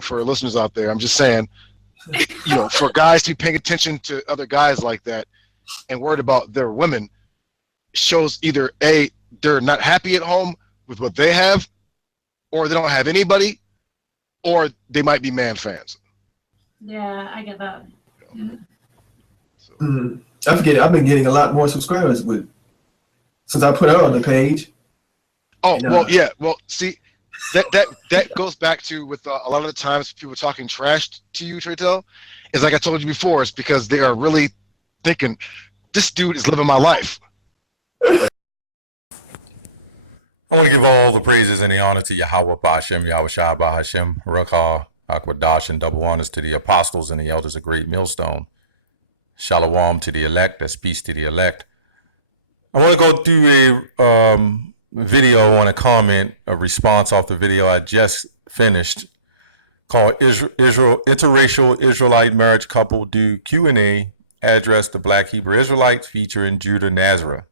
for listeners out there, I'm just saying, for guys to be paying attention to other guys like that and worried about their women shows either A, they're not happy at home with what they have, or they don't have anybody, or they might be man fans. Yeah, I get that. Yeah. So. I've been getting a lot more subscribers since I put her on the page. Oh, well, yeah. Well, see, that goes back to with a lot of the times people talking trash to you, Traytel, is like I told you before, it's because they are really thinking, this dude is living my life. I want to give all the praises and the honor to Yahweh Ba'Hashem, Yahweh Shai Ba'Hashem, Rakah, Akwadash, and double honors to the apostles and the elders of Great Millstone. Shalom to the elect, that's peace to the elect. I want to go through a video on a comment, a response off the video I just finished called Interracial Israelite Marriage Couple Do Q&A Address to Black Hebrew Israelites featuring Judah Nazareth.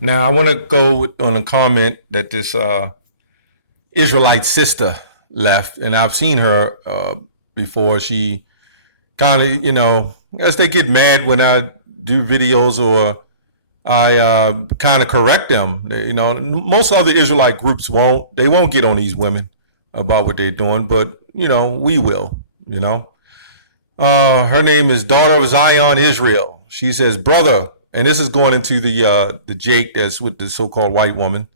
Now, I want to go on a comment that this Israelite sister left, and I've seen her before. She kind of, as they get mad when I do videos or I kind of correct them. Most other Israelite groups won't get on these women about what they're doing, but, we will, Her name is Daughter of Zion Israel. She says, brother, and this is going into the Jake that's with the so-called white woman.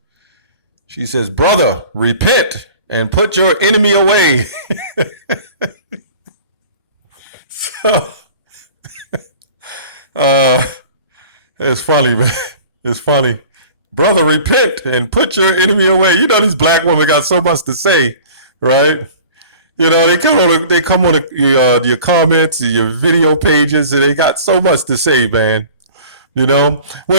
She says, brother, repent and put your enemy away. So, it's funny, man. It's funny. Brother, repent and put your enemy away. These black women got so much to say, right? They come on your comments, your video pages, and they got so much to say, man. When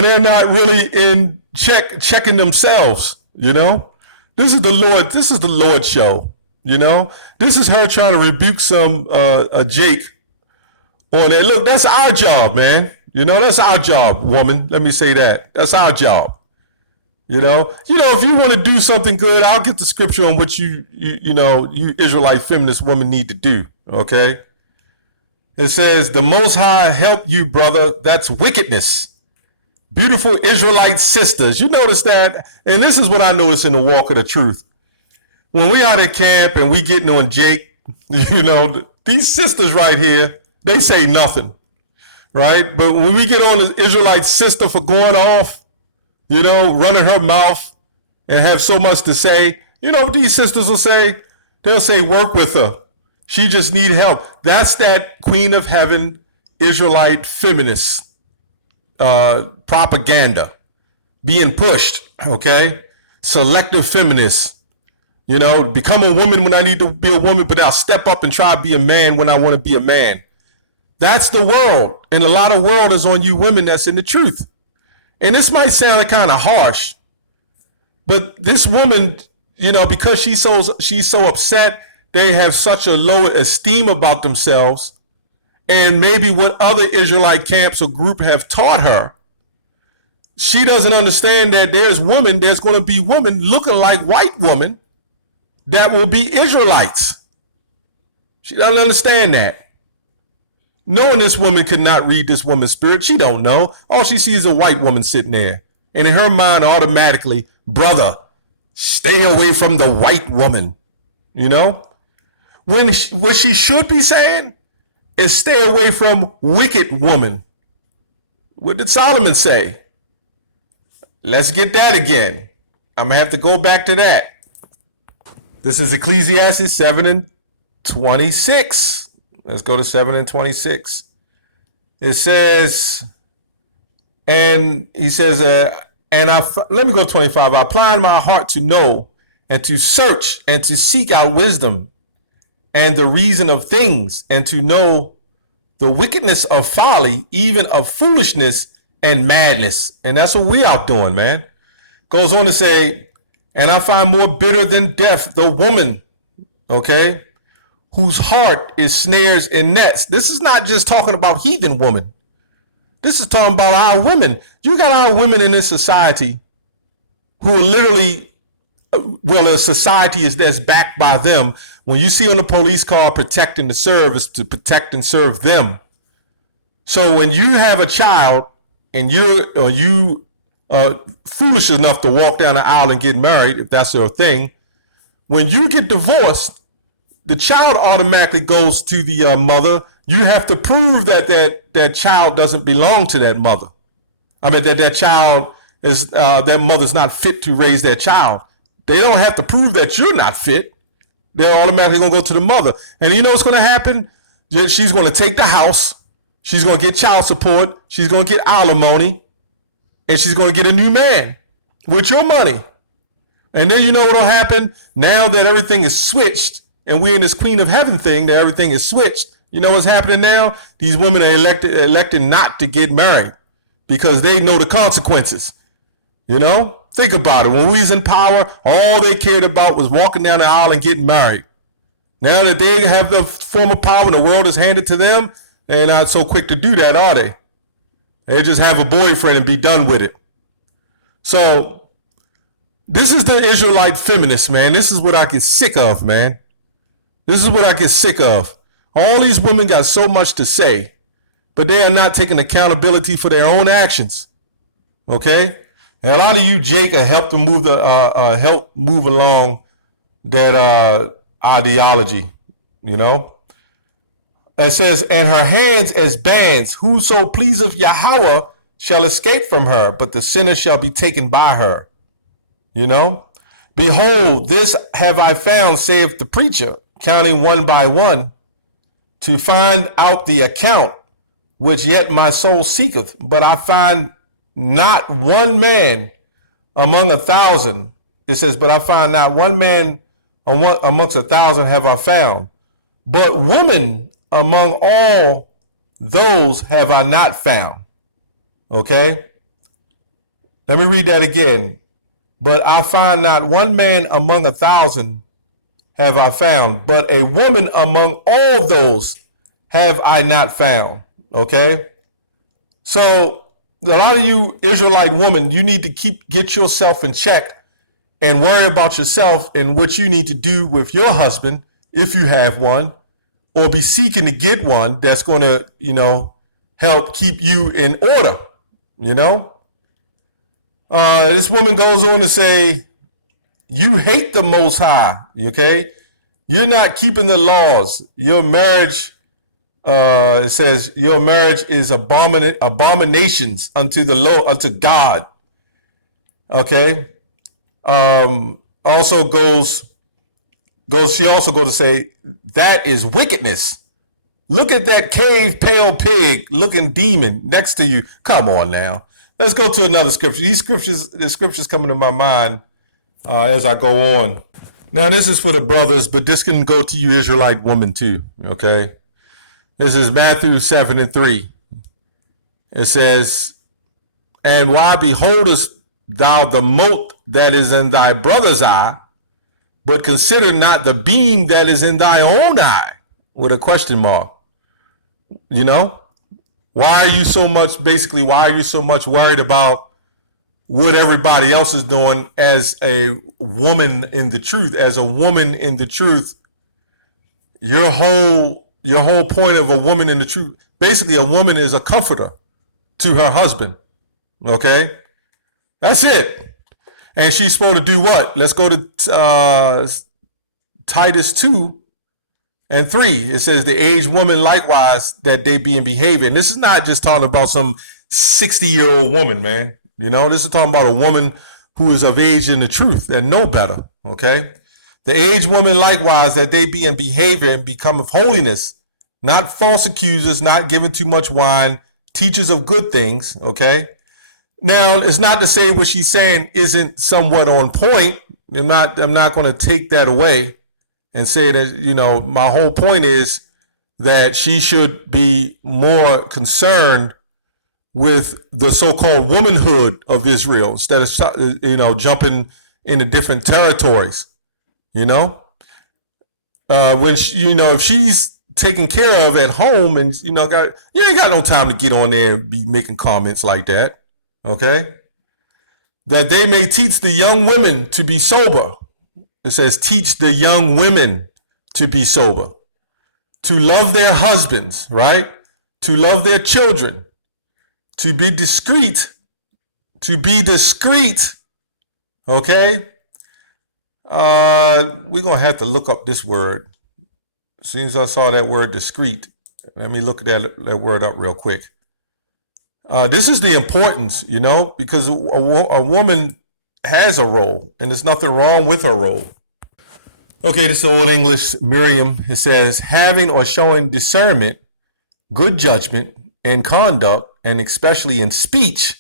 they're not really in checking themselves, This is the Lord show, This is her trying to rebuke some Jake on there. Look, that's our job, man. That's our job, woman. Let me say that. That's our job. If you want to do something good, I'll get the scripture on what you Israelite feminist women need to do, okay? It says, the Most High help you, brother. That's wickedness. Beautiful Israelite sisters. You notice that? And this is what I notice in the walk of the truth. When we out at camp and we getting on Jake, these sisters right here, they say nothing, right? But when we get on the Israelite sister for going off, running her mouth and have so much to say, what these sisters will say? They'll say, work with her. She just need help. That's that Queen of Heaven Israelite feminist propaganda being pushed, okay? Selective feminists. Become a woman when I need to be a woman, but I'll step up and try to be a man when I want to be a man. That's the world. And a lot of world is on you women that's in the truth. And this might sound kind of harsh, but this woman, because she's so upset, they have such a low esteem about themselves, and maybe what other Israelite camps or group have taught her, she doesn't understand that there's going to be women looking like white women that will be Israelites. She doesn't understand that. Knowing this woman could not read this woman's spirit, she don't know. All she sees is a white woman sitting there. And in her mind, automatically, brother, stay away from the white woman. What she should be saying is stay away from wicked woman. What did Solomon say? Let's get that again. I'm going to have to go back to that. This is Ecclesiastes 7:26. Let's go to 7:26. It says, and he says, let me go 25. I applied my heart to know and to search and to seek out wisdom and the reason of things and to know the wickedness of folly, even of foolishness and madness. And that's what we out doing, man. Goes on to say, and I find more bitter than death the woman, okay, whose heart is snares and nets. This is not just talking about heathen women. This is talking about our women. You got our women in this society who are literally well, a society that's backed by them. When you see on the police car protect and to serve, is to protect and serve them. So when you have a child and you foolish enough to walk down the aisle and get married, if that's your thing, when you get divorced, the child automatically goes to the mother. You have to prove that child doesn't belong to that mother. I mean, that child is, that mother's not fit to raise that child. They don't have to prove that you're not fit. They're automatically going to go to the mother. And you know what's going to happen? She's going to take the house. She's going to get child support. She's going to get alimony. And she's going to get a new man with your money. And then you know what will happen? Now that everything is switched, and we're in this Queen of Heaven thing, that everything is switched, you know what's happening now? These women are elected not to get married because they know the consequences. You know? Think about it. When we was in power, all they cared about was walking down the aisle and getting married. Now that they have the form of power and the world is handed to them, they're not so quick to do that, are they? They just have a boyfriend and be done with it. So, this is the Israelite feminist, man. This is what I get sick of, man. This is what I get sick of. All these women got so much to say, but they are not taking accountability for their own actions. Okay? And a lot of you, Jake, help them move along that ideology, you know? It says, and her hands as bands, whoso pleaseth Yahweh shall escape from her, but the sinner shall be taken by her. You know? Behold, this have I found, saith the preacher, counting one by one, to find out the account, which yet my soul seeketh, but I find not one man among 1,000. It says, but I find not one man amongst 1,000 have I found, but woman among all those have I not found. Okay? Let me read that again. But I find not one man among 1,000 have I found, but a woman among all those have I not found. Okay? So, a lot of you Israelite women, you need to get yourself in check and worry about yourself and what you need to do with your husband, if you have one, or be seeking to get one that's going to, you know, help keep you in order, you know? This woman goes on to say, you hate the Most High, okay? You're not keeping the laws. Your marriage, it says, your marriage is abominations unto the Lord, unto God, okay? Also she also goes to say, that is wickedness. Look at that cave pale pig looking demon next to you. Come on now. Let's go to another scripture. The scriptures coming to my mind as I go on. Now this is for the brothers, but this can go to you Israelite women too, okay? This is Matthew 7:3. It says, and why beholdest thou the mote that is in thy brother's eye, but consider not the beam that is in thy own eye, with a question mark. You know, why are you so much worried about what everybody else is doing as a woman in the truth? As a woman in the truth, your whole point of a woman in the truth, basically a woman is a comforter to her husband. Okay? That's it. And she's supposed to do what? Let's go to Titus 2:3. It says, the aged woman likewise, that they be in behavior. And this is not just talking about some 60-year-old woman, man. You know, this is talking about a woman who is of age in the truth and know better, okay? The aged woman likewise, that they be in behavior and become of holiness, not false accusers, not giving too much wine, teachers of good things, okay? Now, it's not to say what she's saying isn't somewhat on point. I'm not going to take that away and say that, you know, my whole point is that she should be more concerned with the so-called womanhood of Israel instead of, you know, jumping into different territories, you know? When she, you know, if she's taken care of at home and, you know, you ain't got no time to get on there and be making comments like that. Okay? That they may teach the young women to be sober, It says, teach the young women to be sober, to love their husbands, right? To love their children, to be discreet, okay? We're going to have to look up this word. As soon as I saw that word discreet, let me look that word up real quick. This is the importance, you know, because a woman has a role, and there's nothing wrong with her role. Okay, this is Old English Merriam. It says, having or showing discernment, good judgment, in conduct, and especially in speech,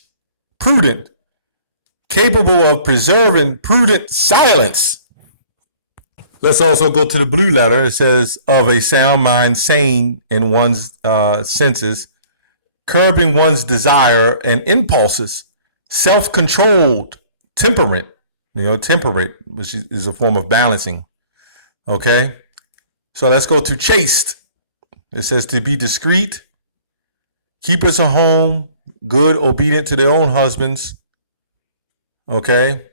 prudent, capable of preserving prudent silence. Let's also go to the blue letter. It says, of a sound mind, sane in one's senses, curbing one's desire and impulses, self-controlled, temperate, which is a form of balancing. Okay, so let's go to chaste. It says to be discreet, keepers of home, good, obedient to their own husbands. Okay,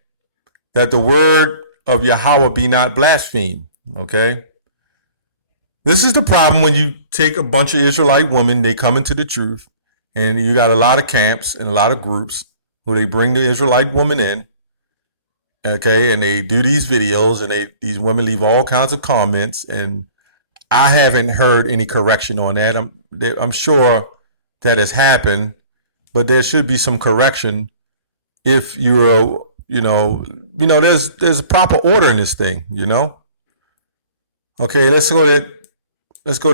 that the word of Yahweh be not blasphemed. Okay, this is the problem when you take a bunch of Israelite women, they come into the truth, and you got a lot of camps and a lot of groups who they bring the Israelite woman in. Okay, and they do these videos, and these women leave all kinds of comments, and I haven't heard any correction on that. I'm sure that has happened, but there should be some correction if you're, there's a proper order in this thing, you know. Okay, let's go to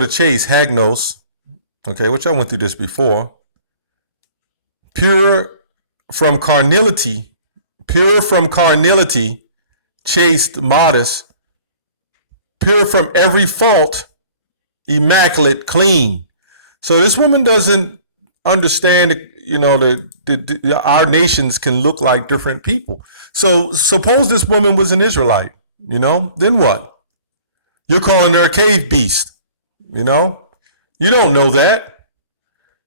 Chase Hagnos. Okay, which I went through this before. Pure from carnality, chaste, modest, pure from every fault, immaculate, clean. So this woman doesn't understand, our nations can look like different people. So suppose this woman was an Israelite, then what? You're calling her a cave beast, You don't know that.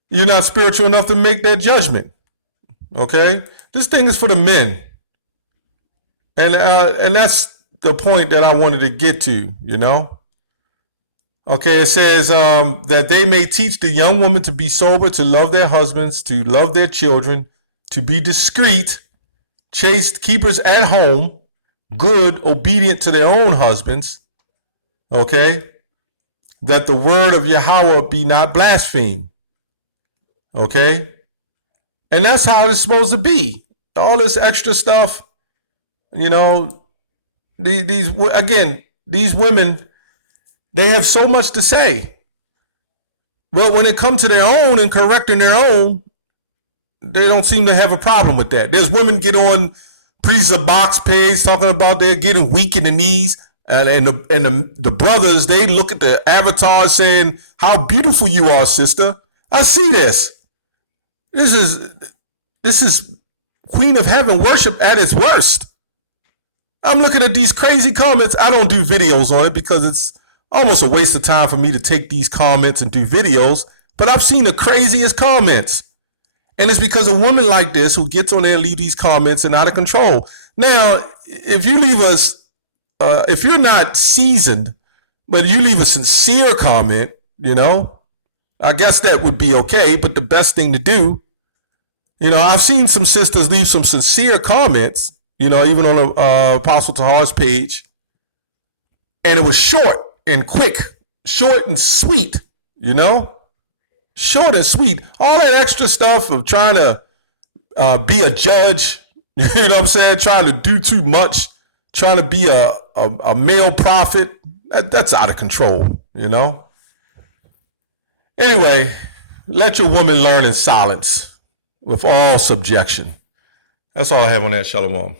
You're not spiritual enough to make that judgment. Okay? This thing is for the men. And that's the point that I wanted to get to, Okay, it says that they may teach the young woman to be sober, to love their husbands, to love their children, to be discreet, chaste, keepers at home, good, obedient to their own husbands. Okay? That the word of Yahweh be not blasphemed. Okay? And that's how it's supposed to be. All this extra stuff, these women, they have so much to say. But when it comes to their own and correcting their own, they don't seem to have a problem with that. There's women get on Priest Box page talking about they're getting weak in the knees. And the brothers, they look at the avatar saying, how beautiful you are, sister. I see this. This is Queen of Heaven worship at its worst. I'm looking at these crazy comments. I don't do videos on it because it's almost a waste of time for me to take these comments and do videos. But I've seen the craziest comments. And it's because a woman like this who gets on there and leave these comments and out of control. Now, if you leave us, if you're not seasoned, but you leave a sincere comment, I guess that would be okay. But the best thing to do, I've seen some sisters leave some sincere comments, even on Apostle Tahar's page. And it was short and quick, short and sweet, short and sweet. All that extra stuff of trying to be a judge, trying to do too much, trying to be a male prophet, that's out of control, Anyway, let your woman learn in silence with all subjection. That's all I have on that. Shalom.